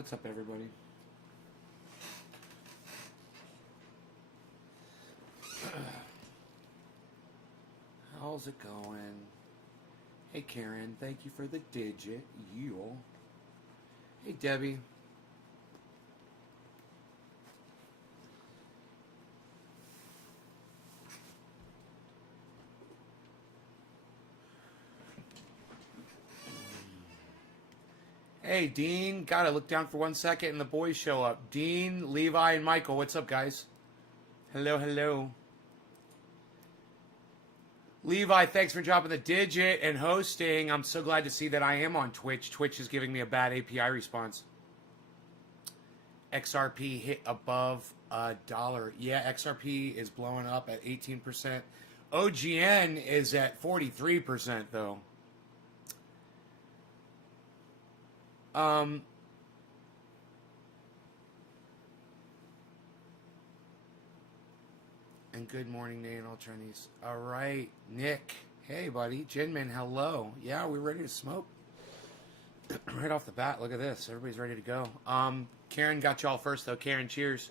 What's up, everybody? How's it going? Hey, Karen, thank you for the digit. You. Hey, Debbie. Hey, Dean. Gotta look down for 1 second and the boys show up. Dean, Levi, and Michael. What's up, guys? Hello, hello. Levi, thanks for dropping the digit and hosting. I'm so glad to see that I am on Twitch. Twitch is giving me a bad API response. XRP hit above $1. Yeah, XRP is blowing up at 18%. OGN is at 43%, though. And good morning, Nate and all Chinese. All right, Nick. Hey, buddy. Jinmin, hello. Yeah, we're ready to smoke. Right off the bat, look at this. Everybody's ready to go. Karen got y'all first, though. Karen, cheers.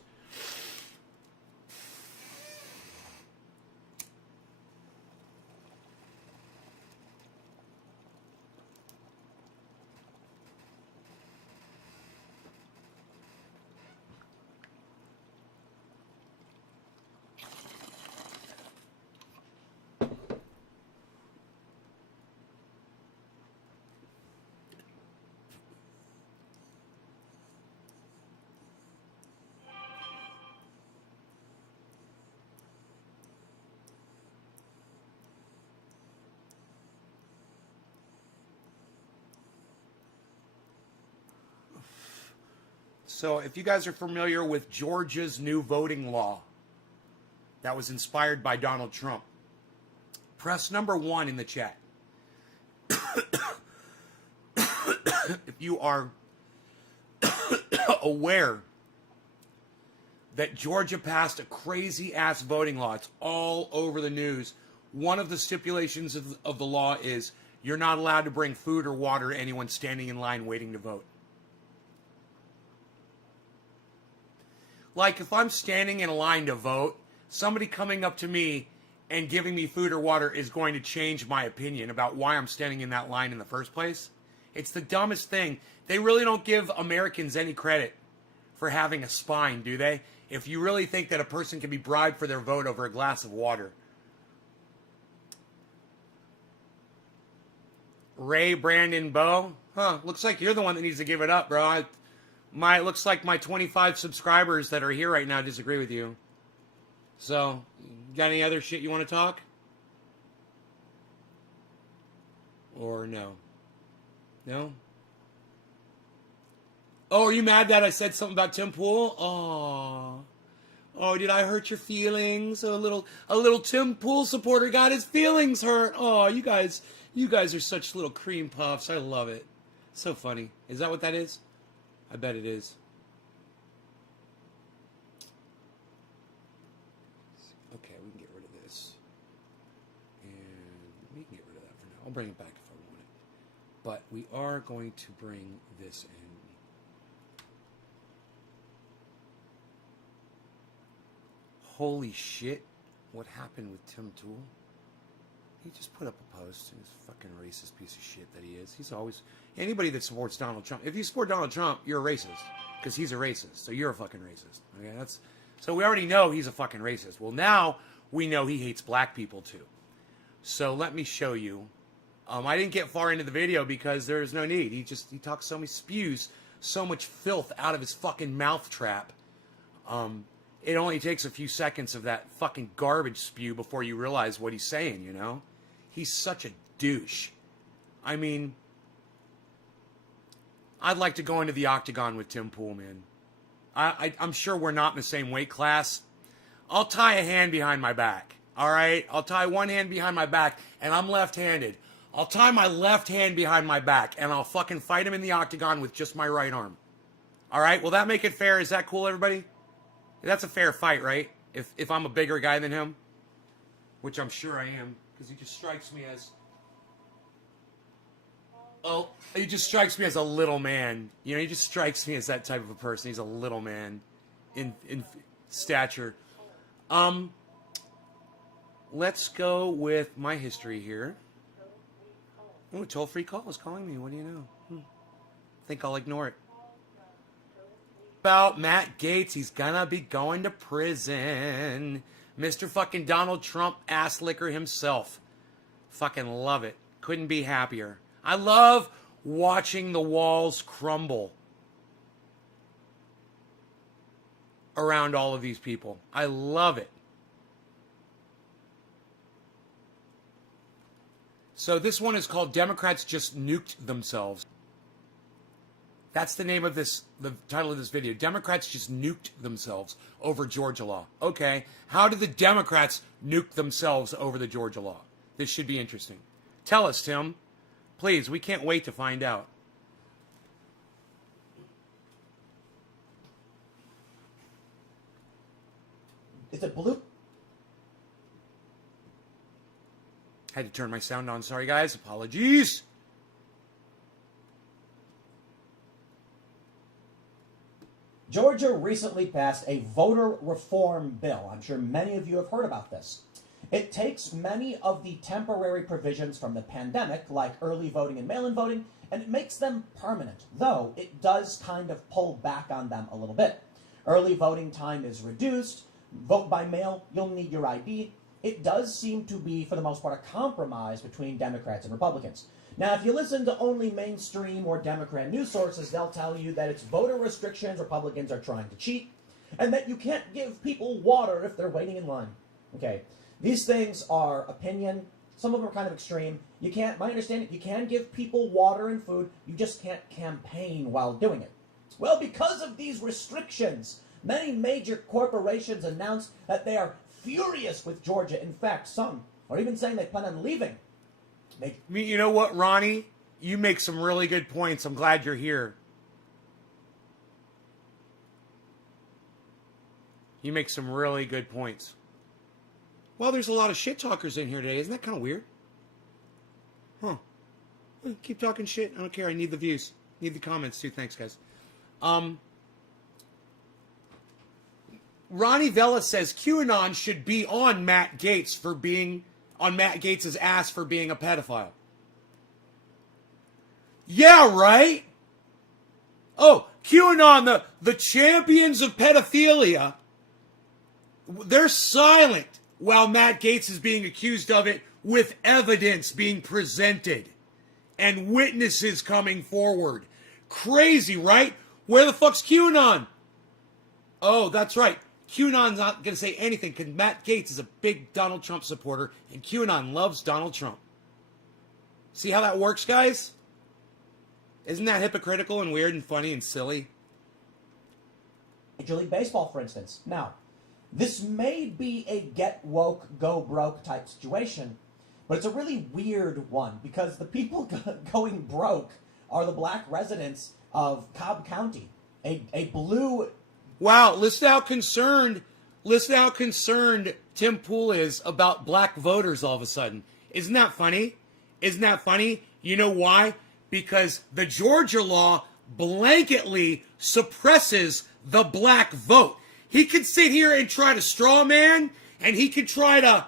So if you guys are familiar with Georgia's new voting law that was inspired by Donald Trump, press number 1 in the chat. If you are aware that Georgia passed a crazy-ass voting law, it's all over the news. One of the stipulations of the law is you're not allowed to bring food or water to anyone standing in line waiting to vote. Like, if I'm standing in a line to vote, somebody coming up to me and giving me food or water is going to change my opinion about why I'm standing in that line in the first place. It's the dumbest thing. They really don't give Americans any credit for having a spine, do they? If you really think that a person can be bribed for their vote over a glass of water. Ray, Brandon, Bo? Huh, looks like you're the one that needs to give it up, bro. Looks like my 25 subscribers that are here right now disagree with you. So, got any other shit you want to talk? Or no? No? Oh, are you mad that I said something about Tim Pool? Oh. Oh, did I hurt your feelings? A little Tim Pool supporter got his feelings hurt. Oh, you guys are such little cream puffs. I love it. So funny. Is that what that is? I bet it is. Okay, we can get rid of this. And we can get rid of that for now. I'll bring it back if I want it. But we are going to bring this in. Holy shit. What happened with Tim Tool? He just put up a post, and he's a fucking racist piece of shit that he is. He's always... Anybody that supports Donald Trump... If you support Donald Trump, you're a racist. Because he's a racist. So you're a fucking racist. Okay, so we already know he's a fucking racist. Well, now we know he hates black people, too. So let me show you. I didn't get far into the video because there's no need. He talks so much... spews so much filth out of his fucking mouth trap. It only takes a few seconds of that fucking garbage spew before you realize what he's saying, you know? He's such a douche. I mean, I'd like to go into the octagon with Tim Pool, man. I'm sure we're not in the same weight class. I'll tie a hand behind my back, all right? I'll tie one hand behind my back, and I'm left-handed. I'll tie my left hand behind my back, and I'll fucking fight him in the octagon with just my right arm. All right? Will that make it fair? Is that cool, everybody? That's a fair fight, right? If I'm a bigger guy than him, which I'm sure I am, because he just strikes me as Oh, he just strikes me as a little man. You know, he just strikes me as that type of a person. He's a little man in stature. Let's go with my history here. Oh, a toll-free call is calling me. What do you know? Think I'll ignore it. About Matt Gaetz, he's gonna be going to prison. Mr. fucking Donald Trump ass licker himself. Fucking love it. Couldn't be happier. I love watching the walls crumble around all of these people. I love it. So this one is called Democrats Just Nuked Themselves. That's the name of this, the title of this video. Democrats just nuked themselves over Georgia law. Okay, how did the Democrats nuke themselves over the Georgia law? This should be interesting. Tell us, Tim. Please, we can't wait to find out. Is it blue? Had to turn my sound on. Sorry, guys. Apologies. Georgia recently passed a voter reform bill. I'm sure many of you have heard about this. It takes many of the temporary provisions from the pandemic, like early voting and mail-in voting, and it makes them permanent, though it does kind of pull back on them a little bit. Early voting time is reduced. Vote by mail, you'll need your ID. It does seem to be, for the most part, a compromise between Democrats and Republicans. Now, if you listen to only mainstream or Democrat news sources, they'll tell you that it's voter restrictions, Republicans are trying to cheat, and that you can't give people water if they're waiting in line. Okay, these things are opinion. Some of them are kind of extreme. You can't, my understanding, you can give people water and food, you just can't campaign while doing it. Well, because of these restrictions, many major corporations announced that they are furious with Georgia. In fact, some are even saying they plan on leaving. You know what, Ronnie? You make some really good points. I'm glad you're here. You make some really good points. Well, there's a lot of shit talkers in here today. Isn't that kind of weird? Huh. Keep talking shit. I don't care. I need the views. Need the comments too. Thanks, guys. Ronnie Vela says QAnon should be on Matt Gaetz for being on Matt Gaetz' ass for being a pedophile. Yeah, right? Oh, QAnon, the champions of pedophilia, they're silent while Matt Gaetz is being accused of it with evidence being presented and witnesses coming forward. Crazy, right? Where the fuck's QAnon? Oh, that's right. QAnon's not going to say anything because Matt Gaetz is a big Donald Trump supporter and QAnon loves Donald Trump. See how that works, guys? Isn't that hypocritical and weird and funny and silly? Major League Baseball, for instance. Now, this may be a get woke, go broke type situation, but it's a really weird one because the people going broke are the black residents of Cobb County, a blue... Wow, listen how concerned Tim Pool is about black voters all of a sudden. Isn't that funny? Isn't that funny? You know why? Because the Georgia law blanketly suppresses the black vote. He could sit here and try to straw man, and he could try to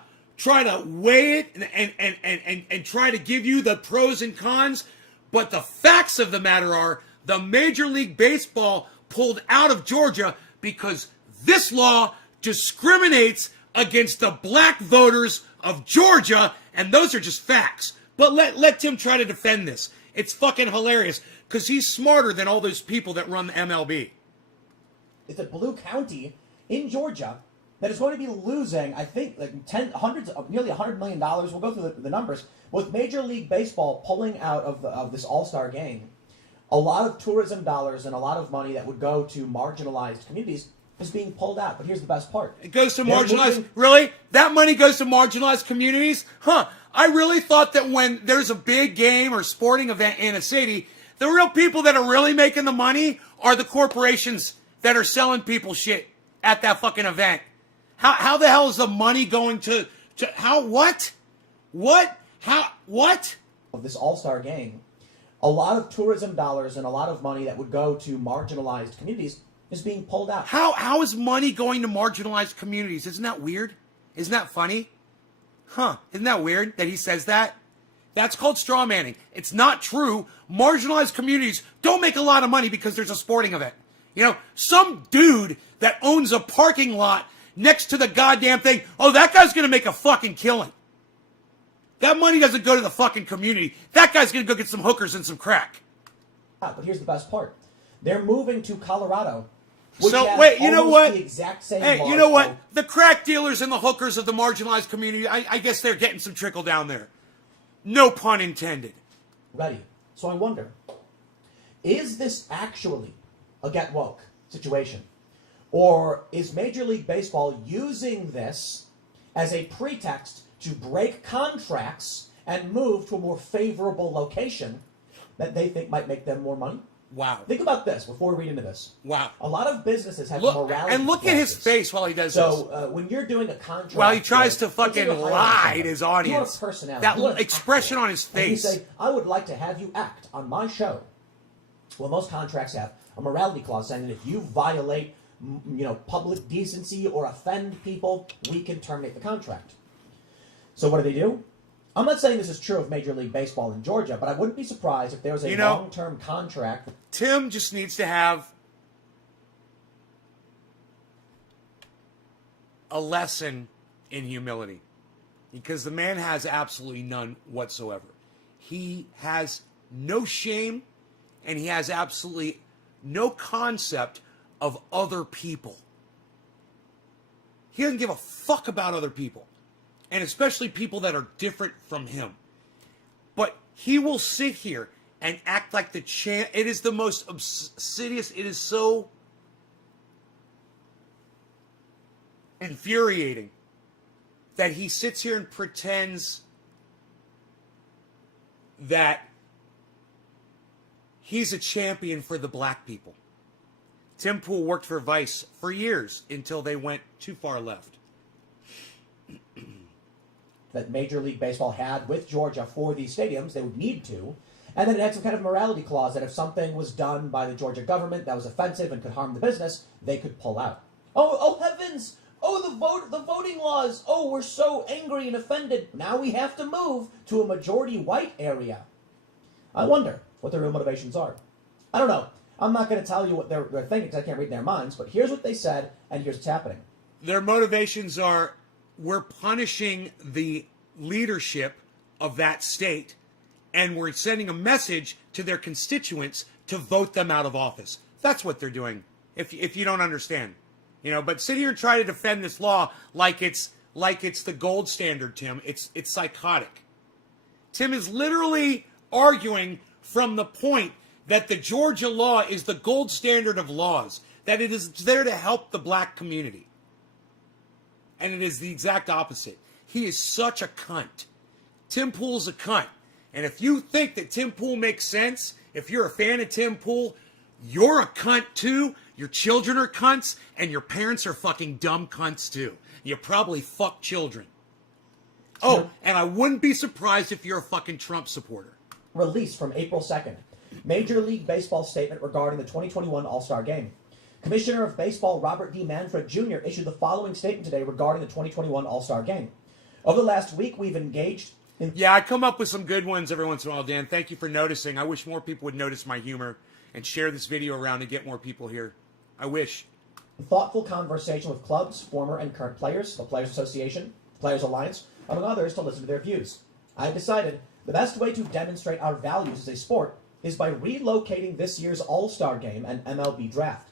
weigh it and try to give you the pros and cons. But the facts of the matter are the Major League Baseball pulled out of Georgia because this law discriminates against the black voters of Georgia, and those are just facts. But let Tim try to defend this. It's fucking hilarious because he's smarter than all those people that run the MLB. It's a blue county in Georgia that is going to be losing, I think, like nearly $100 million. We'll go through the numbers. With Major League Baseball pulling out of this all-star game, a lot of tourism dollars and a lot of money that would go to marginalized communities is being pulled out. But here's the best part. It goes to marginalized... Really? That money goes to marginalized communities? Huh. I really thought that when there's a big game or sporting event in a city, the real people that are really making the money are the corporations that are selling people shit at that fucking event. How the hell is the money going to how, what? What? How, what? Of this all-star game, a lot of tourism dollars and a lot of money that would go to marginalized communities is being pulled out. How is money going to marginalized communities? Isn't that weird? Isn't that funny? Huh? Isn't that weird that he says that? That's called straw manning. It's not true. Marginalized communities don't make a lot of money because there's a sporting event. You know, some dude that owns a parking lot next to the goddamn thing, oh, that guy's going to make a fucking killing. That money doesn't go to the fucking community. That guy's going to go get some hookers and some crack. But here's the best part. They're moving to Colorado. Which So, has wait, you know almost what? The exact same Hey, laws you know what? of- The crack dealers and the hookers of the marginalized community, I guess they're getting some trickle down there. No pun intended. Ready. So I wonder, is this actually a get woke situation? Or is Major League Baseball using this as a pretext to break contracts and move to a more favorable location that they think might make them more money? Wow. Think about this before we read into this. Wow. A lot of businesses have Look, morality and look at his clauses. face while he does So this. when you're doing a contract, While he tries to let's say fucking you're hiring lie somebody, to his you want audience. a personality, That you want an expression actor. on his And you face. say, I would like to have you act on my show. Well, most contracts have a morality clause saying that if you violate, public decency or offend people, we can terminate the contract. So what do? I'm not saying this is true of Major League Baseball in Georgia, but I wouldn't be surprised if there was a long-term contract. Tim just needs to have a lesson in humility, because the man has absolutely none whatsoever. He has no shame, and he has absolutely no concept of other people. He doesn't give a fuck about other people, and especially people that are different from him. But he will sit here and act like the champ. It is the most insidious. It is so infuriating that he sits here and pretends that he's a champion for the black people. Tim Pool worked for Vice for years until they went too far left. That Major League Baseball had with Georgia for these stadiums, they would need to. And then it had some kind of morality clause that if something was done by the Georgia government that was offensive and could harm the business, they could pull out. Oh heavens! Oh, the voting laws! Oh, we're so angry and offended. Now we have to move to a majority white area. I wonder what their real motivations are. I don't know. I'm not going to tell you what they're thinking because I can't read their minds, but here's what they said, and here's what's happening. Their motivations are, we're punishing the leadership of that state, and we're sending a message to their constituents to vote them out of office. That's what they're doing, if you don't understand. But sit here and try to defend this law like it's the gold standard, Tim. It's psychotic. Tim is literally arguing from the point that the Georgia law is the gold standard of laws, that it is there to help the black community. And it is the exact opposite. He is such a cunt. Tim Pool's a cunt. And if you think that Tim Pool makes sense, if you're a fan of Tim Pool, you're a cunt too. Your children are cunts, and your parents are fucking dumb cunts too. You probably fuck children. Oh, and I wouldn't be surprised if you're a fucking Trump supporter. Release from April 2nd. Major League Baseball statement regarding the 2021 All-Star Game. Commissioner of Baseball Robert D. Manfred Jr. issued the following statement today regarding the 2021 All-Star Game. Over the last week, we've engaged in... Yeah, I come up with some good ones every once in a while, Dan. Thank you for noticing. I wish more people would notice my humor and share this video around to get more people here. I wish. Thoughtful conversation with clubs, former and current players, the Players Association, Players Alliance, among others, to listen to their views. I have decided the best way to demonstrate our values as a sport is by relocating this year's All-Star Game and MLB Draft.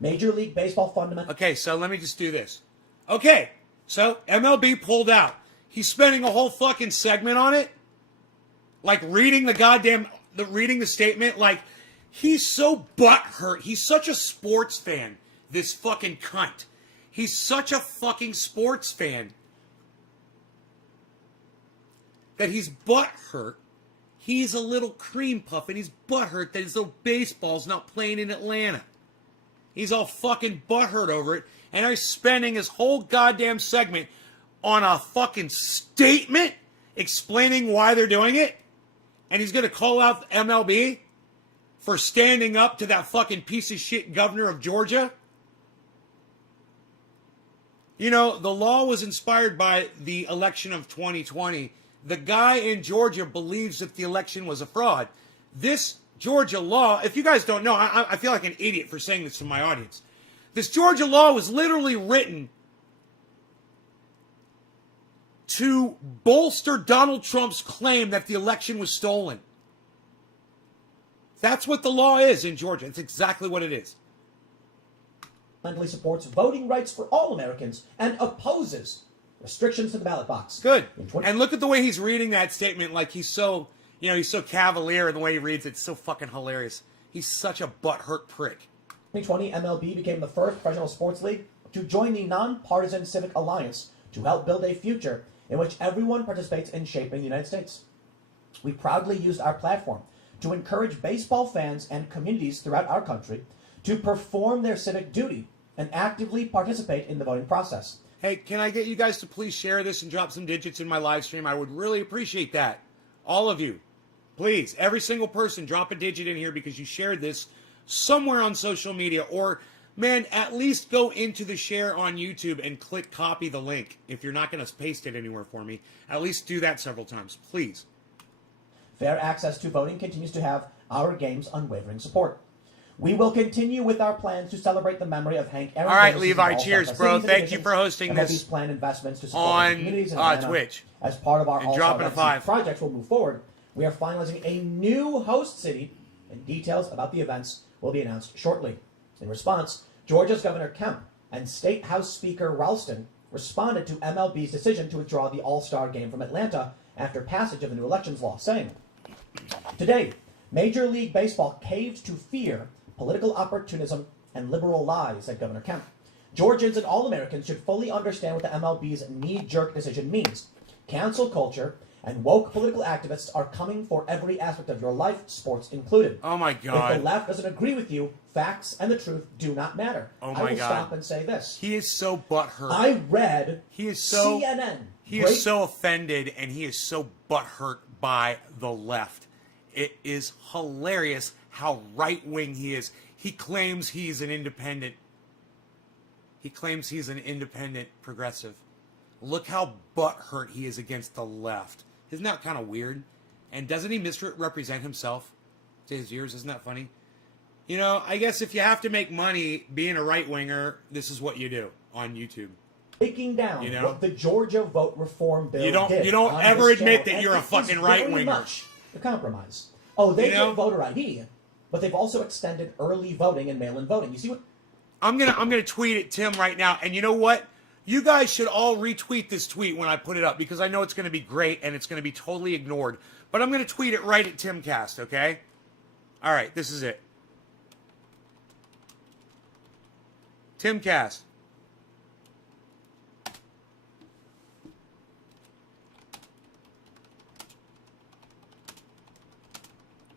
Major League Baseball fundamental... Okay, so let me just do this. Okay, so MLB pulled out. He's spending a whole fucking segment on it? Like reading the statement? Like, he's so butthurt. He's such a sports fan, this fucking cunt. He's such a fucking sports fan that he's butthurt. He's a little cream puff, and he's butthurt that his little baseball's not playing in Atlanta. He's all fucking butthurt over it, and he's spending his whole goddamn segment on a fucking statement explaining why they're doing it, And he's going to call out MLB for standing up to that fucking piece of shit governor of Georgia? You know, the law was inspired by the election of 2020. The guy in Georgia believes that the election was a fraud. This Georgia law, if you guys don't know, I feel like an idiot for saying this to my audience. This Georgia law was literally written to bolster Donald Trump's claim that the election was stolen. That's what the law is in Georgia. It's exactly what it is. Fundamentally supports voting rights for all Americans and opposes restrictions to the ballot box. Good. And look at the way he's reading that statement, like he's so, he's so cavalier in the way he reads it. It's so fucking hilarious. He's such a butthurt prick. 2020, MLB became the first professional sports league to join the Nonpartisan Civic Alliance to help build a future in which everyone participates in shaping the United States. We proudly used our platform to encourage baseball fans and communities throughout our country to perform their civic duty and actively participate in the voting process. Hey, can I get you guys to please share this and drop some digits in my live stream? I would really appreciate that. All of you. Please, every single person, drop a digit in here because you shared this somewhere on social media. Or, man, at least go into the share on YouTube and click copy the link. If you're not going to paste it anywhere for me, at least do that several times, please. Fair access to voting continues to have our game's unwavering support. We will continue with our plans to celebrate the memory of Hank Aaron. All right, Levi, cheers, bro. Thank you for hosting this planned investments to support on communities in Twitch. As part of our and dropping a 5 projects will move forward, we are finalizing a new host city, and details about the events will be announced shortly. In response, Georgia's Governor Kemp and State House Speaker Ralston responded to MLB's decision to withdraw the All-Star game from Atlanta after passage of the new elections law, saying, "Today, Major League Baseball caved to fear, political opportunism, and liberal lies," said Governor Kemp. "Georgians and all Americans should fully understand what the MLB's knee-jerk decision means. Cancel culture and woke political activists are coming for every aspect of your life, sports included. Oh my God. If the left doesn't agree with you, facts and the truth do not matter." Oh I my will God. stop and say this. He is so butthurt. I read He is so CNN. He is so offended, and he is so butthurt by the left. It is hilarious how right-wing he is. He claims he's an independent. He claims he's an independent progressive. Look how butthurt he is against the left. Isn't that kind of weird? And doesn't he misrepresent himself to his ears? Isn't that funny? You know, I guess if you have to make money being a right-winger, this is what you do on YouTube. Breaking down You know? what the Georgia vote reform bill You don't did on ever this admit channel, that you're and a it fucking is right very winger. much a compromise. Oh, they You know? get voter ID, but they've also extended early voting and mail-in voting. You see what? I'm gonna tweet at Tim right now, and you know what? You guys should all retweet this tweet when I put it up because I know it's gonna be great and it's gonna be totally ignored. But I'm gonna tweet it right at Timcast, okay? All right, this is it. Timcast.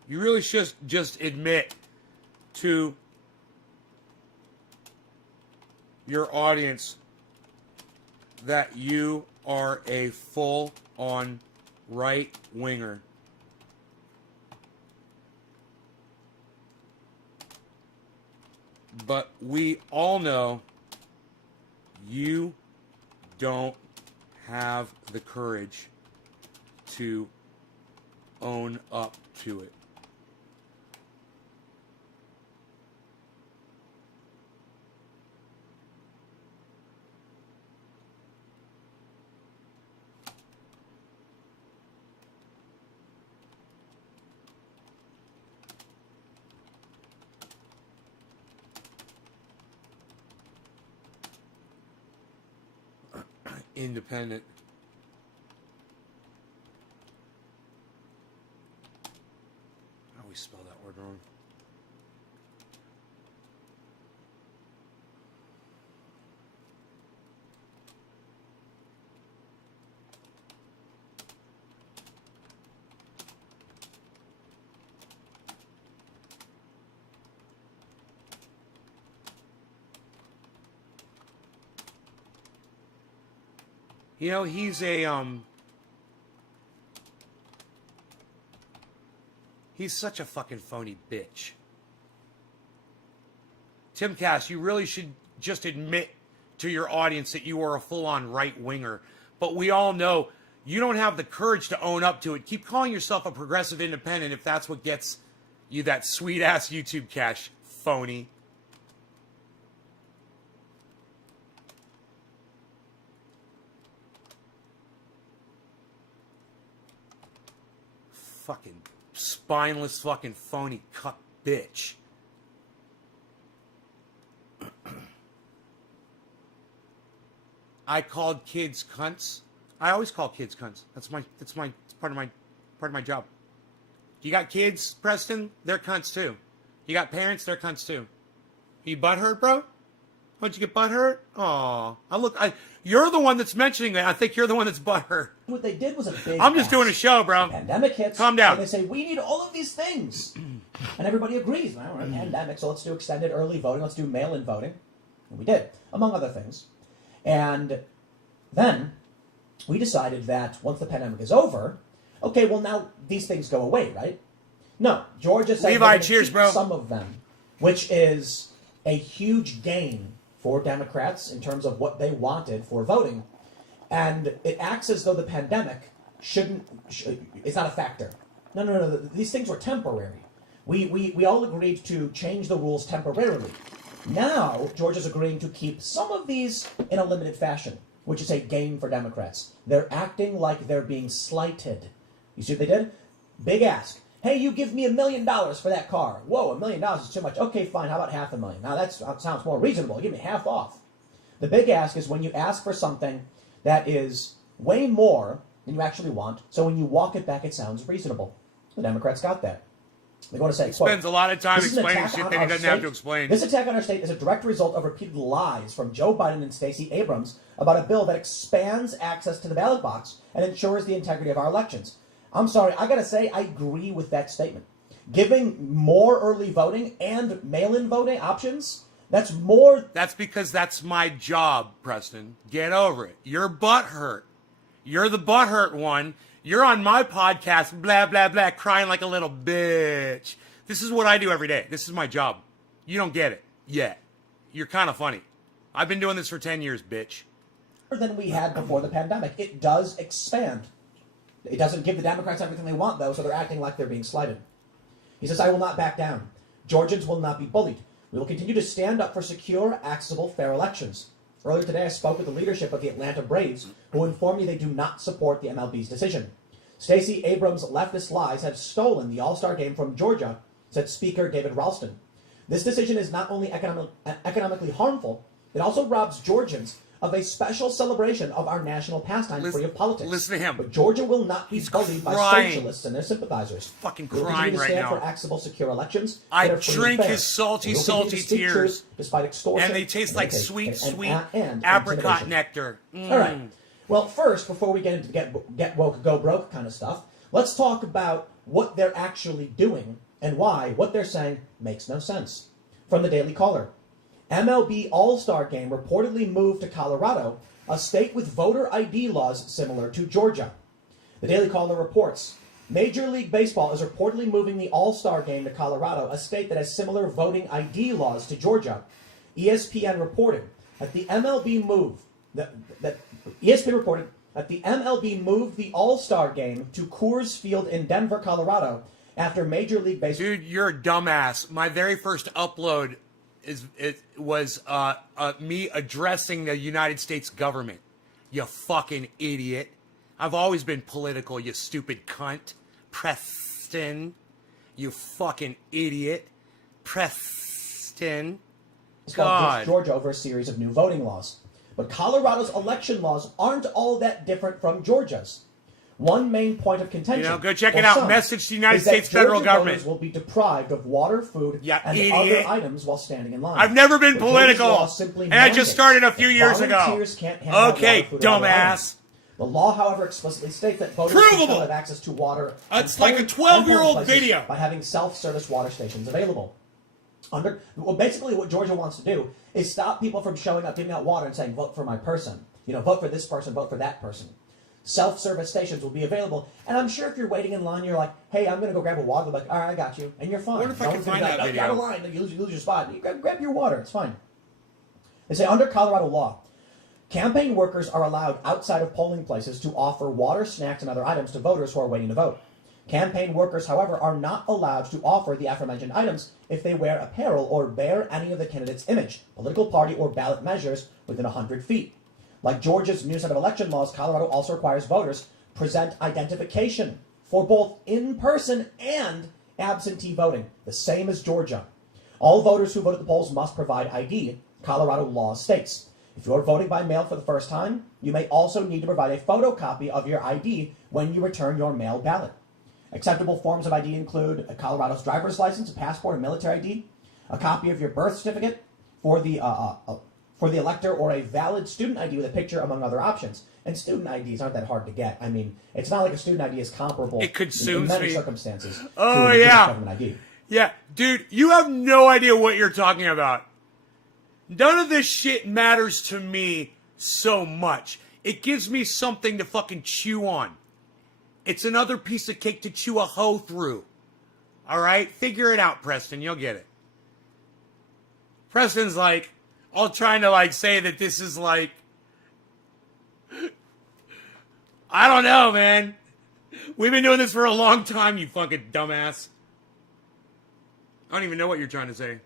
You really should just admit to your audience that you are a full-on right-winger. But we all know you don't have the courage to own up to it. Independent. I always spell that word wrong. You know, he's a He's such a fucking phony bitch. Tim Cass, you really should just admit to your audience that you are a full-on right-winger. But we all know you don't have the courage to own up to it. Keep calling yourself a progressive independent if that's what gets you that sweet-ass YouTube cash, phony. Fucking spineless fucking phony cuck bitch. I called kids cunts. I always call kids cunts. It's part of my job. You got kids, Preston? They're cunts too. You got parents? They're cunts too. You butthurt, bro? Don't you get butthurt? Aw. You're the one that's mentioning that. I think you're the one that's butthurt. What they did was a big I'm just doing a show, bro. The pandemic hits. Calm down. And they say, we need all of these things. And everybody agrees. Well, we're in a pandemic, so let's do extended early voting. Let's do mail-in voting. And we did, among other things. And then we decided that once the pandemic is over, okay, well, now these things go away, right? No. Georgia said Levi, cheers, bro. some of them, which is a huge gain for Democrats in terms of what they wanted for voting. And it acts as though the pandemic it's not a factor. No. These things were temporary. We all agreed to change the rules temporarily. Now, Georgia's agreeing to keep some of these in a limited fashion, which is a gain for Democrats. They're acting like they're being slighted. You see what they did? Big ask. Hey, you give me $1 million for that car. Whoa, $1 million is too much. Okay, fine. How about $500,000? Now that sounds more reasonable. Give me half off. The big ask is when you ask for something that is way more than you actually want, so when you walk it back, it sounds reasonable. The Democrats got that. They're going to say, He spends a lot of time explaining attack shit on that he our doesn't have state. to explain. This attack on our state is a direct result of repeated lies from Joe Biden and Stacey Abrams about a bill that expands access to the ballot box and ensures the integrity of our elections. I'm sorry, I got to say, I agree with that statement. Giving more early voting and mail-in voting options, that's more... That's because that's my job, Preston. Get over it. You're butthurt. You're the butthurt one. You're on my podcast, blah, blah, blah, crying like a little bitch. This is what I do every day. This is my job. You don't get it yet. You're kind of funny. I've been doing this for 10 years, bitch. Than we had before the pandemic. It does expand. It doesn't give the Democrats everything they want, though, so they're acting like they're being slighted. He says, I will not back down. Georgians will not be bullied. We will continue to stand up for secure, accessible, fair elections. Earlier today, I spoke with the leadership of the Atlanta Braves, who informed me they do not support the MLB's decision. Stacey Abrams' leftist lies have stolen the All-Star game from Georgia, said Speaker David Ralston. This decision is not only economically harmful, it also robs Georgians of a special celebration of our national pastime free of politics. Listen to him. But Georgia will not be bullied by socialists and their sympathizers. Fucking We'll crying continue to right stand now. for accessible, secure elections. I that are free and drink fair. his salty, We'll salty continue to speak tears. truth despite extortion, And they taste like sweet, and sweet and apricot intimidation. nectar. All right. Well, first, before we get into get woke, go broke kind of stuff, let's talk about what they're actually doing and why what they're saying makes no sense. From the Daily Caller, MLB All-Star Game reportedly moved to Colorado, a state with voter ID laws similar to Georgia. The Daily Caller reports, Major League Baseball is reportedly moving the All-Star Game to Colorado, a state that has similar voting ID laws to Georgia. ESPN reported that the MLB moved the All-Star Game to Coors Field in Denver, Colorado, after Major League Baseball. Dude, you're a dumbass. My very first upload was me addressing the United States government. You fucking idiot. I've always been political, you stupid cunt. Preston. You fucking idiot. Preston. God. Georgia over a series of new voting laws. But Colorado's election laws aren't all that different from Georgia's. One main point of contention. Go check it out. Message to the United States federal government. Will be deprived of water, food, and idiot. other items while standing in line. I've never been political, and I just started a few years ago. Okay, dumbass. The law, however, explicitly states that voters can have access to water. It's like a 12-year-old video. By having self-service water stations available. Basically, what Georgia wants to do is stop people from showing up, giving out water, and saying, vote for my person. Vote for this person, vote for that person. Self-service stations will be available. And I'm sure if you're waiting in line, you're like, hey, I'm going to go grab a water. They're like, all right, I got you. And you're fine. What if I can find that video? You're out of line. You lose your spot. You grab your water. It's fine. They say under Colorado law, campaign workers are allowed outside of polling places to offer water, snacks, and other items to voters who are waiting to vote. Campaign workers, however, are not allowed to offer the aforementioned items if they wear apparel or bear any of the candidate's image, political party, or ballot measures within 100 feet. Like Georgia's new set of election laws, Colorado also requires voters present identification for both in-person and absentee voting, the same as Georgia. All voters who vote at the polls must provide ID, Colorado law states. If you're voting by mail for the first time, you may also need to provide a photocopy of your ID when you return your mail ballot. Acceptable forms of ID include a Colorado's driver's license, a passport, a military ID, a copy of your birth certificate for the elector, or a valid student ID with a picture, among other options. And student IDs aren't that hard to get. I mean, it's not like a student ID is comparable in many circumstances to a government ID. Yeah, dude, you have no idea what you're talking about. None of this shit matters to me so much. It gives me something to fucking chew on. It's another piece of cake to chew a hoe through. All right? Figure it out, Preston. You'll get it. Preston's like, all trying to like say that this is like, I don't know, man. We've been doing this for a long time, you fucking dumbass. I don't even know what you're trying to say.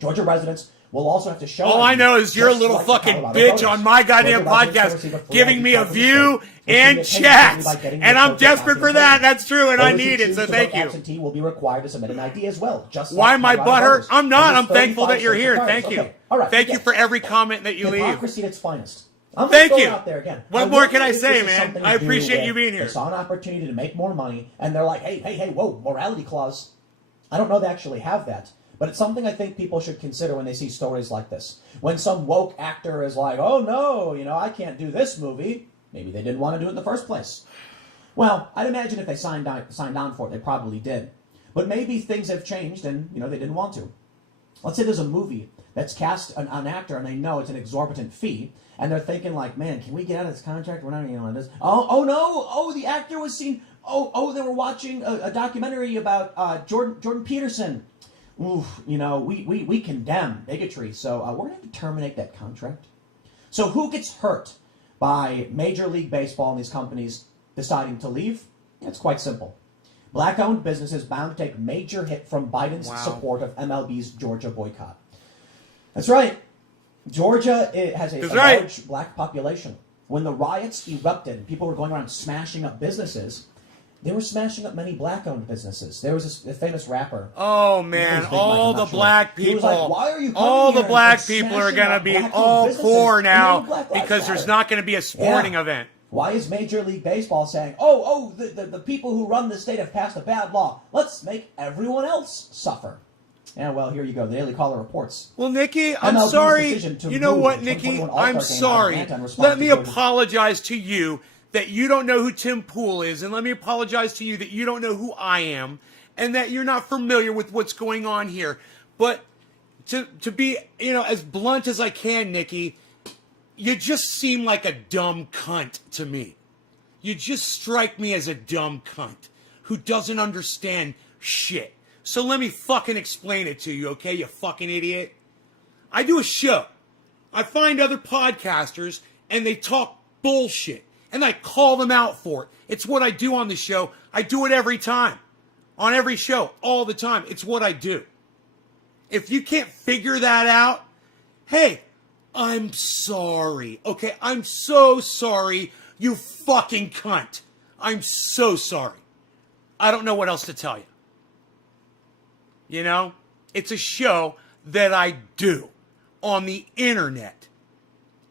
Georgia residents will also have to show. All I know is you're a little fucking bitch on my goddamn podcast, giving me a view and chats, and I'm desperate for that. That's true, and I need it. So thank you. Absentee will be required to submit an ID as well. Just why am I butthurt? I'm not. I'm thankful that you're here. Thank you. All right. Thank you for every comment that you leave. Hypocrisy at its finest. Thank you. Out there again. What more can I say, man? I appreciate you being here. They saw an opportunity to make more money, and they're like, hey, whoa, morality clause. I don't know they actually have that. But it's something I think people should consider when they see stories like this. When some woke actor is like, oh no, I can't do this movie. Maybe they didn't want to do it in the first place. Well, I'd imagine if they signed on for it, they probably did. But maybe things have changed and, they didn't want to. Let's say there's a movie that's cast an actor and they know it's an exorbitant fee. And they're thinking like, man, can we get out of this contract? We're not on this. Oh no, the actor was seen. They were watching a documentary about Jordan Peterson. Oof, we condemn bigotry, so we're going to terminate that contract. So who gets hurt by Major League Baseball and these companies deciding to leave? It's quite simple. Black-owned businesses bound to take major hit from Biden's support of MLB's Georgia boycott. That's right. Georgia has a large black population. When the riots erupted and people were going around smashing up businesses, they were smashing up many black-owned businesses. There was a famous rapper. Oh man, all the black people. He was like, why are you all the here black people are going to be all poor now because there's not going to be a sporting event. Why is Major League Baseball saying, the people who run the state have passed a bad law. Let's make everyone else suffer. Yeah, well, here you go. The Daily Caller reports. Well, Nikki, I'm sorry. You know what, Nikki? I'm sorry. Let me apologize to you that you don't know who Tim Pool is, and let me apologize to you that you don't know who I am, and that you're not familiar with what's going on here. But to be, as blunt as I can, Nikki, you just seem like a dumb cunt to me. You just strike me as a dumb cunt who doesn't understand shit. So let me fucking explain it to you, okay, you fucking idiot? I do a show. I find other podcasters, and they talk bullshit. And I call them out for it. It's what I do on the show. I do it every time. On every show. All the time. It's what I do. If you can't figure that out, hey, I'm sorry. Okay? I'm so sorry, you fucking cunt. I'm so sorry. I don't know what else to tell you. It's a show that I do on the internet.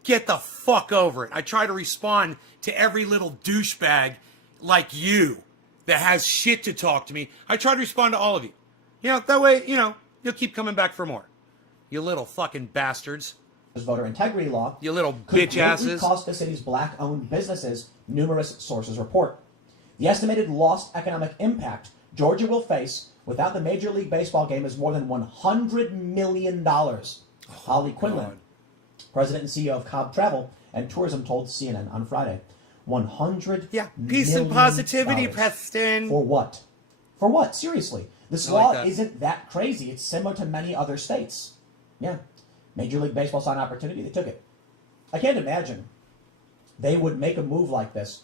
Get the fuck over it. I try to respond to every little douchebag like you that has shit to talk to me. I try to respond to all of you. That way, you'll keep coming back for more. You little fucking bastards. Voter integrity law. You little bitch asses. Could cost the city's black-owned businesses, numerous sources report. The estimated lost economic impact Georgia will face without the Major League Baseball game is more than $100 million. Holly Quinlan, president and CEO of Cobb Travel and Tourism, told CNN on Friday. Peace and positivity, Preston. For what? For what? Seriously. This law isn't that crazy. It's similar to many other states. Yeah. Major League Baseball saw an opportunity. They took it. I can't imagine they would make a move like this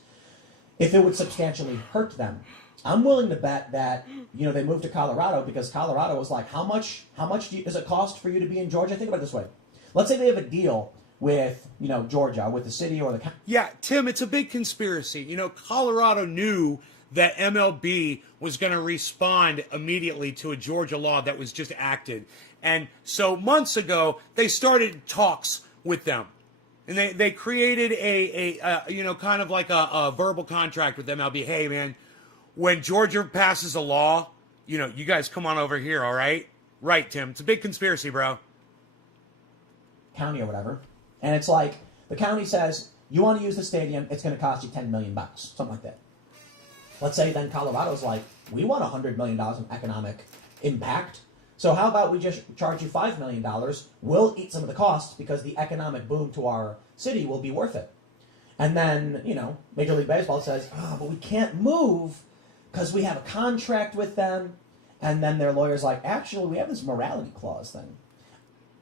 if it would substantially hurt them. I'm willing to bet that, they moved to Colorado because Colorado was like, how much does it cost for you to be in Georgia? Think about it this way. Let's say they have a deal with, Georgia, with the city or the county. Yeah, Tim, it's a big conspiracy. Colorado knew that MLB was going to respond immediately to a Georgia law that was just acted. And so months ago, they started talks with them. And they created a kind of like a verbal contract with MLB. Hey, man, when Georgia passes a law, you guys come on over here, all right? Right, Tim. It's a big conspiracy, bro. County or whatever. And it's like, the county says, you want to use the stadium, it's going to cost you $10 million, something like that. Let's say then Colorado's like, we want $100 million in economic impact. So how about we just charge you $5 million? We'll eat some of the costs because the economic boom to our city will be worth it. And then, Major League Baseball says, but we can't move because we have a contract with them. And then their lawyer's like, actually, we have this morality clause thing.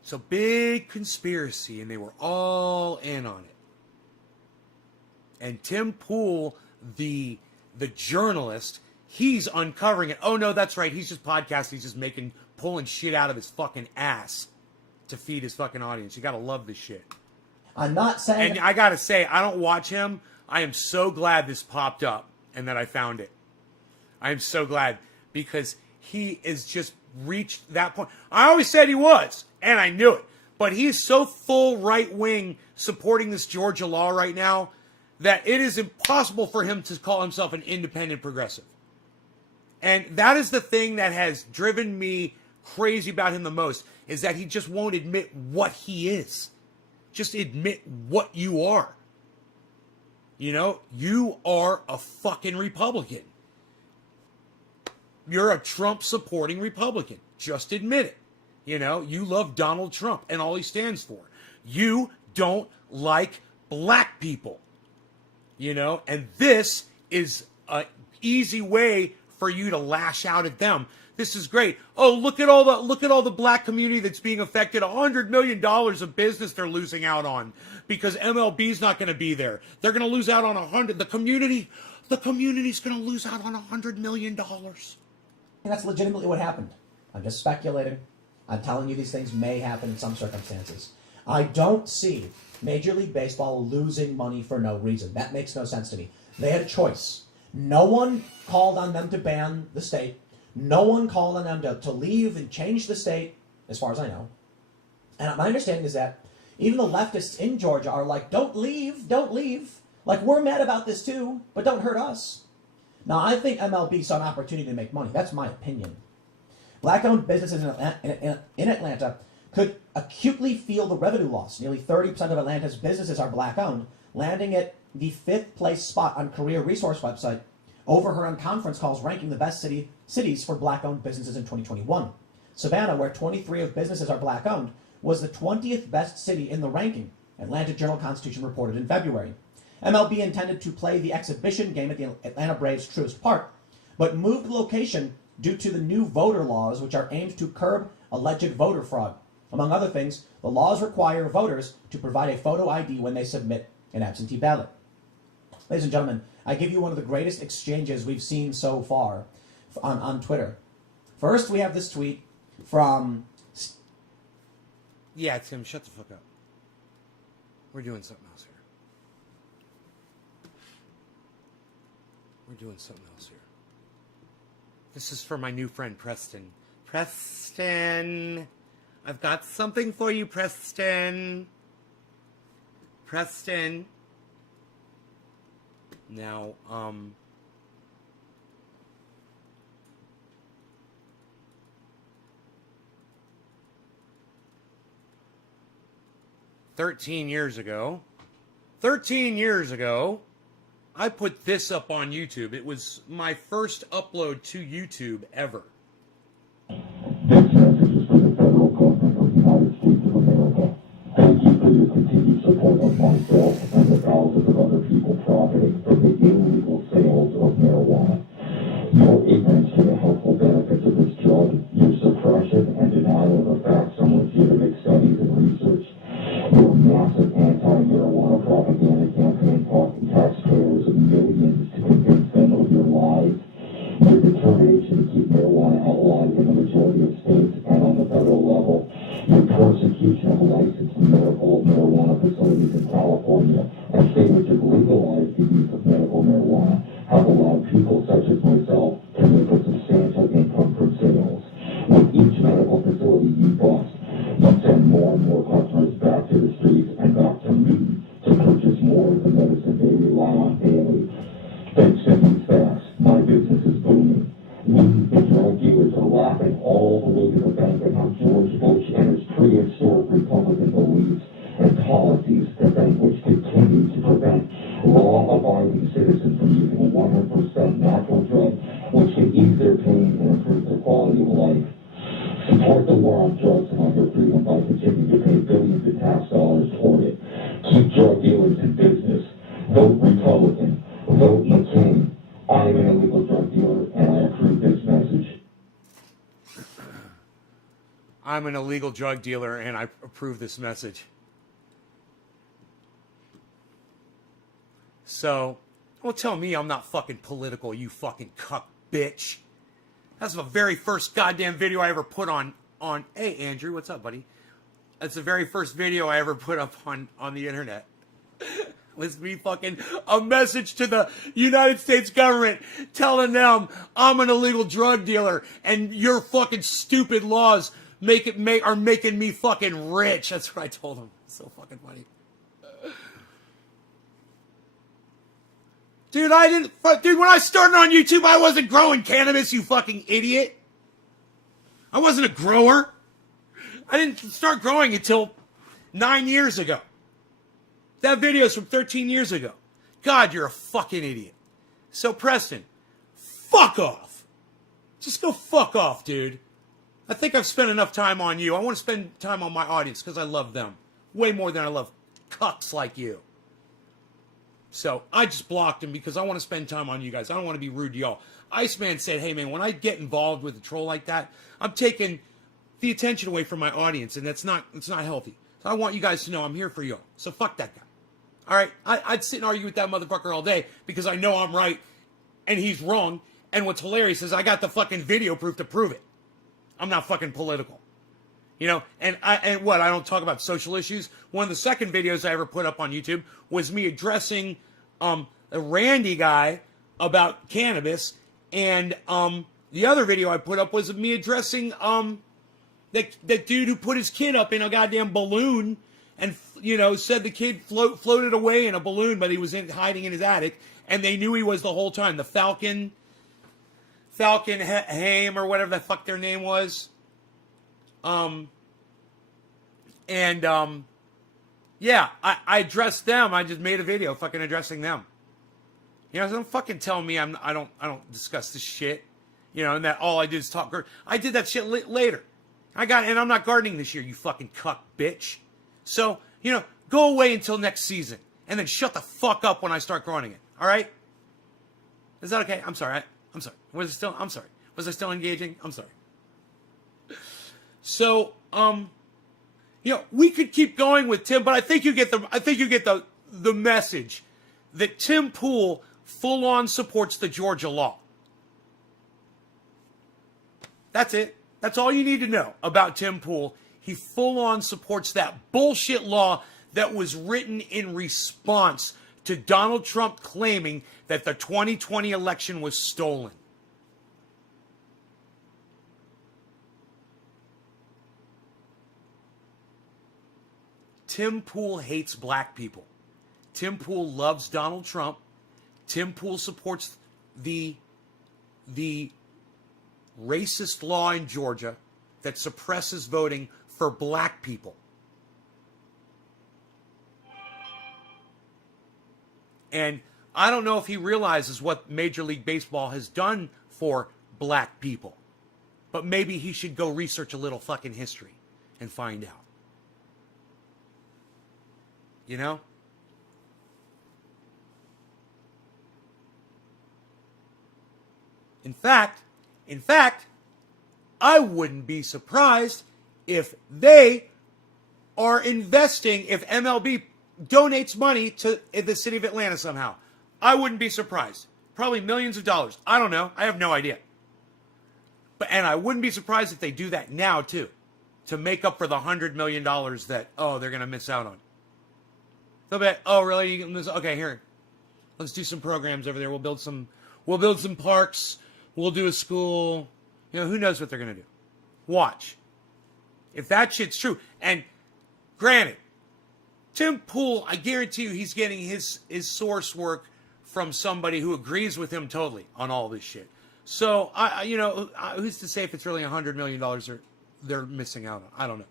So big conspiracy, and they were all in on it. And Tim Pool, the journalist, he's uncovering it. Oh, no, that's right. He's just podcasting. He's just pulling shit out of his fucking ass to feed his fucking audience. You got to love this shit. I'm not saying... And I got to say, I don't watch him. I am so glad this popped up and that I found it. I am so glad because he is just reached that point. I always said he was, and I knew it. But he's so full right-wing supporting this Georgia law right now that it is impossible for him to call himself an independent progressive. And that is the thing that has driven me crazy about him the most, is that he just won't admit what he is. Just admit what you are. You are a fucking Republican. You're a Trump-supporting Republican. Just admit it. You love Donald Trump and all he stands for. You don't like black people. And this is an easy way for you to lash out at them. This is great. Oh, look at all the black community that's being affected. $100 million of business they're losing out on because MLB's not going to be there. They're going to lose out on 100. The community's going to lose out on $100 million. And that's legitimately what happened. I'm just speculating. I'm telling you these things may happen in some circumstances. I don't see Major League Baseball losing money for no reason. That makes no sense to me. They had a choice. No one called on them to ban the state. No one called on them to leave and change the state, as far as I know. And my understanding is that even the leftists in Georgia are like, don't leave, don't leave. Like, we're mad about this too, but don't hurt us. Now, I think MLB saw an opportunity to make money. That's my opinion. Black-owned businesses in Atlanta could acutely feel the revenue loss. Nearly 30% of Atlanta's businesses are black-owned, landing at the 5th place spot on Career Resource website, overheard on conference calls ranking the best cities for black-owned businesses in 2021. Savannah, where 23 of businesses are black-owned, was the 20th best city in the ranking, Atlanta Journal-Constitution reported in February. MLB intended to play the exhibition game at the Atlanta Braves' Truist Park, but moved the location due to the new voter laws, which are aimed to curb alleged voter fraud. Among other things, the laws require voters to provide a photo ID when they submit an absentee ballot. Ladies and gentlemen, I give you one of the greatest exchanges we've seen so far on Twitter. First, we have this tweet from... Yeah, Tim, shut the fuck up. We're doing something else here. We're doing something else here. This is for my new friend, Preston. Preston! I've got something for you, Preston. Preston. Now, 13 years ago, I put this up on YouTube. It was my first upload to YouTube ever. This message is for the federal government of the United States of America. Thank you for your continued support of myself and the thousands of other people profiting from the illegal sales of marijuana. Your ignorance to the helpful benefits of this drug, your suppression and denial of the facts from legitimate studies and research, your massive anti-marijuana propaganda campaign costing taxpayers millions to convince them of your lies, your determination to keep marijuana outlawed in the majority of states and on the federal level, your persecution of licensed medical marijuana facilities in California, a state which has legalized the use of medical marijuana, have allowed people such as myself to make a substantial income from sales. With each medical facility you bust, you send more and more customers back to the streets and back to me to purchase more of the medicine they rely on daily. Thanks to these facts, my business is booming. We, the drug dealers, are laughing all the way to the bank at how George Bush and his prehistoric Republican beliefs and policies, the bank which continue to prevent law-abiding citizens from using 100% natural drugs, which can ease their pain and improve their quality of life. Support the war on drugs and on their freedom by continuing to pay billions in tax dollars toward it. Keep drug dealers in business. Vote Republican. Vote McCain. I am an illegal drug dealer, and I approve this message. I'm an illegal drug dealer, and I approve this message. So, don't tell me I'm not fucking political, you fucking cuck bitch. That's the very first goddamn video I ever put on. Hey, Andrew, what's up, buddy? That's the very first video I ever put up on the internet. Was me fucking a message to the United States government telling them I'm an illegal drug dealer and your fucking stupid laws are making me fucking rich. That's what I told them. It's so fucking funny. Dude, when I started on YouTube, I wasn't growing cannabis, you fucking idiot. I wasn't a grower. I didn't start growing until 9 years ago. That video's from 13 years ago. God, you're a fucking idiot. So, Preston, fuck off. Just go fuck off, dude. I think I've spent enough time on you. I want to spend time on my audience because I love them. Way more than I love cucks like you. So, I just blocked him because I want to spend time on you guys. I don't want to be rude to y'all. Iceman said, hey, man, when I get involved with a troll like that, I'm taking the attention away from my audience, and it's not healthy. So I want you guys to know I'm here for y'all. So fuck that guy. All right? I'd sit and argue with that motherfucker all day because I know I'm right and he's wrong. And what's hilarious is I got the fucking video proof to prove it. I'm not fucking political. You know, and I don't talk about social issues. One of the second videos I ever put up on YouTube was me addressing a Randy guy about cannabis, and the other video I put up was me addressing that dude who put his kid up in a goddamn balloon and, you know, said the kid floated away in a balloon, but he was hiding in his attic, and they knew he was the whole time. The Falcon Haim or whatever the fuck their name was. Yeah, I addressed them. I just made a video fucking addressing them. You know, so don't fucking tell me I don't discuss this shit. You know, and that all I did is talk. I did that shit later. And I'm not gardening this year, you fucking cuck bitch. So, you know, go away until next season. And then shut the fuck up when I start growing it. All right? Is that okay? I'm sorry. I'm sorry. I'm sorry. Was I still engaging? I'm sorry. So, you know, we could keep going with Tim, but I think you get the message that Tim Pool full on supports the Georgia law. That's it. That's all you need to know about Tim Pool. He full on supports that bullshit law that was written in response to Donald Trump claiming that the 2020 election was stolen. Tim Pool hates black people. Tim Pool loves Donald Trump. Tim Pool supports the racist law in Georgia that suppresses voting for black people. And I don't know if he realizes what Major League Baseball has done for black people. But maybe he should go research a little fucking history and find out. You know? In fact, I wouldn't be surprised if they are investing, if MLB donates money to the city of Atlanta somehow. I wouldn't be surprised. Probably millions of dollars. I don't know. I have no idea. And I wouldn't be surprised if they do that now, too, to make up for the $100 million that, they're going to miss out on. They'll bet, really? You can miss, okay, here. Let's do some programs over there. We'll build some parks. We'll do a school. Who knows what they're going to do. Watch. If that shit's true. And granted, Tim Pool, I guarantee you he's getting his source work from somebody who agrees with him totally on all this shit. So, who's to say if it's really $100 million they're missing out on? I don't know.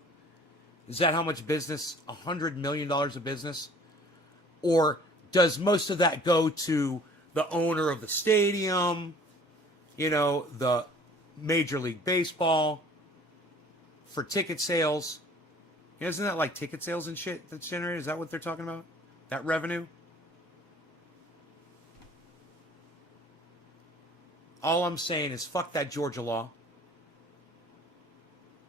Is that how much business? $100 million of business? Or does most of that go to the owner of the stadium, the Major League Baseball, for ticket sales? Isn't that like ticket sales and shit that's generated? Is that what they're talking about? That revenue? All I'm saying is fuck that Georgia law.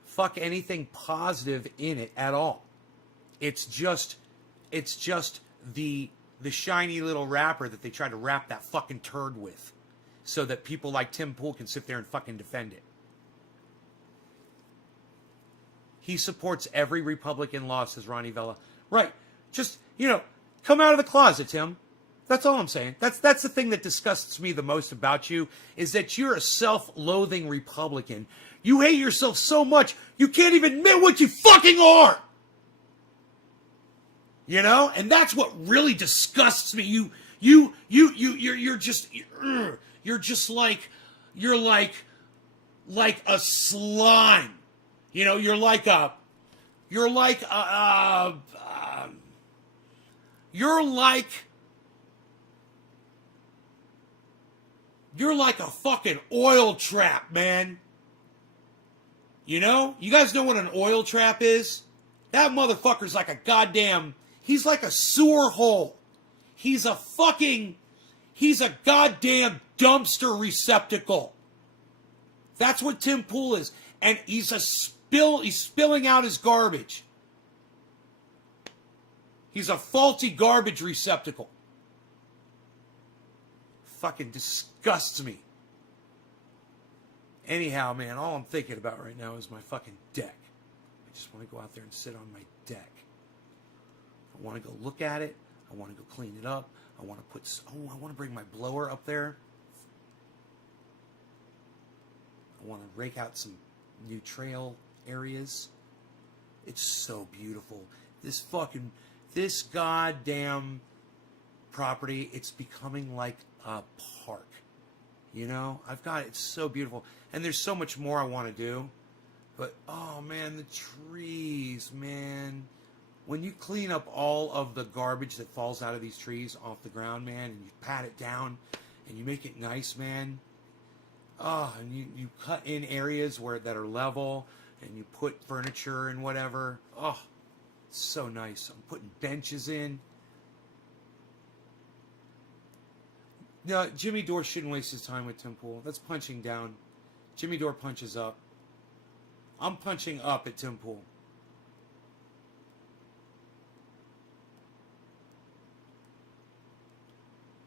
Fuck anything positive in it at all. It's just the shiny little wrapper that they try to wrap that fucking turd with so that people like Tim Pool can sit there and fucking defend it. He supports every Republican law, says Ronnie Vella. Right. Just, come out of the closet, Tim. That's all I'm saying. That's the thing that disgusts me the most about you, is that you're a self-loathing Republican. You hate yourself so much, you can't even admit what you fucking are. And that's what really disgusts me. You're just like a slime. You're like a fucking oil trap, man. You guys know what an oil trap is? That motherfucker's like a goddamn, he's like a sewer hole. He's a goddamn dumpster receptacle. That's what Tim Pool is. And he's spilling out his garbage. He's a faulty garbage receptacle. Fucking disgusts me. Anyhow, man, all I'm thinking about right now is my fucking deck. I just want to go out there and sit on my deck. I want to go look at it. I want to go clean it up. I want to bring my blower up there. I want to rake out some new trail areas. It's so beautiful. This goddamn property, it's becoming like a park. It's so beautiful. And there's so much more I want to do. But, oh man, the trees, man. When you clean up all of the garbage that falls out of these trees off the ground, man, and you pat it down and you make it nice, man. Oh, and you cut in areas that are level and you put furniture and whatever. Oh, it's so nice. I'm putting benches in. No, Jimmy Dore shouldn't waste his time with Tim Pool. That's punching down. Jimmy Dore punches up. I'm punching up at Tim Pool.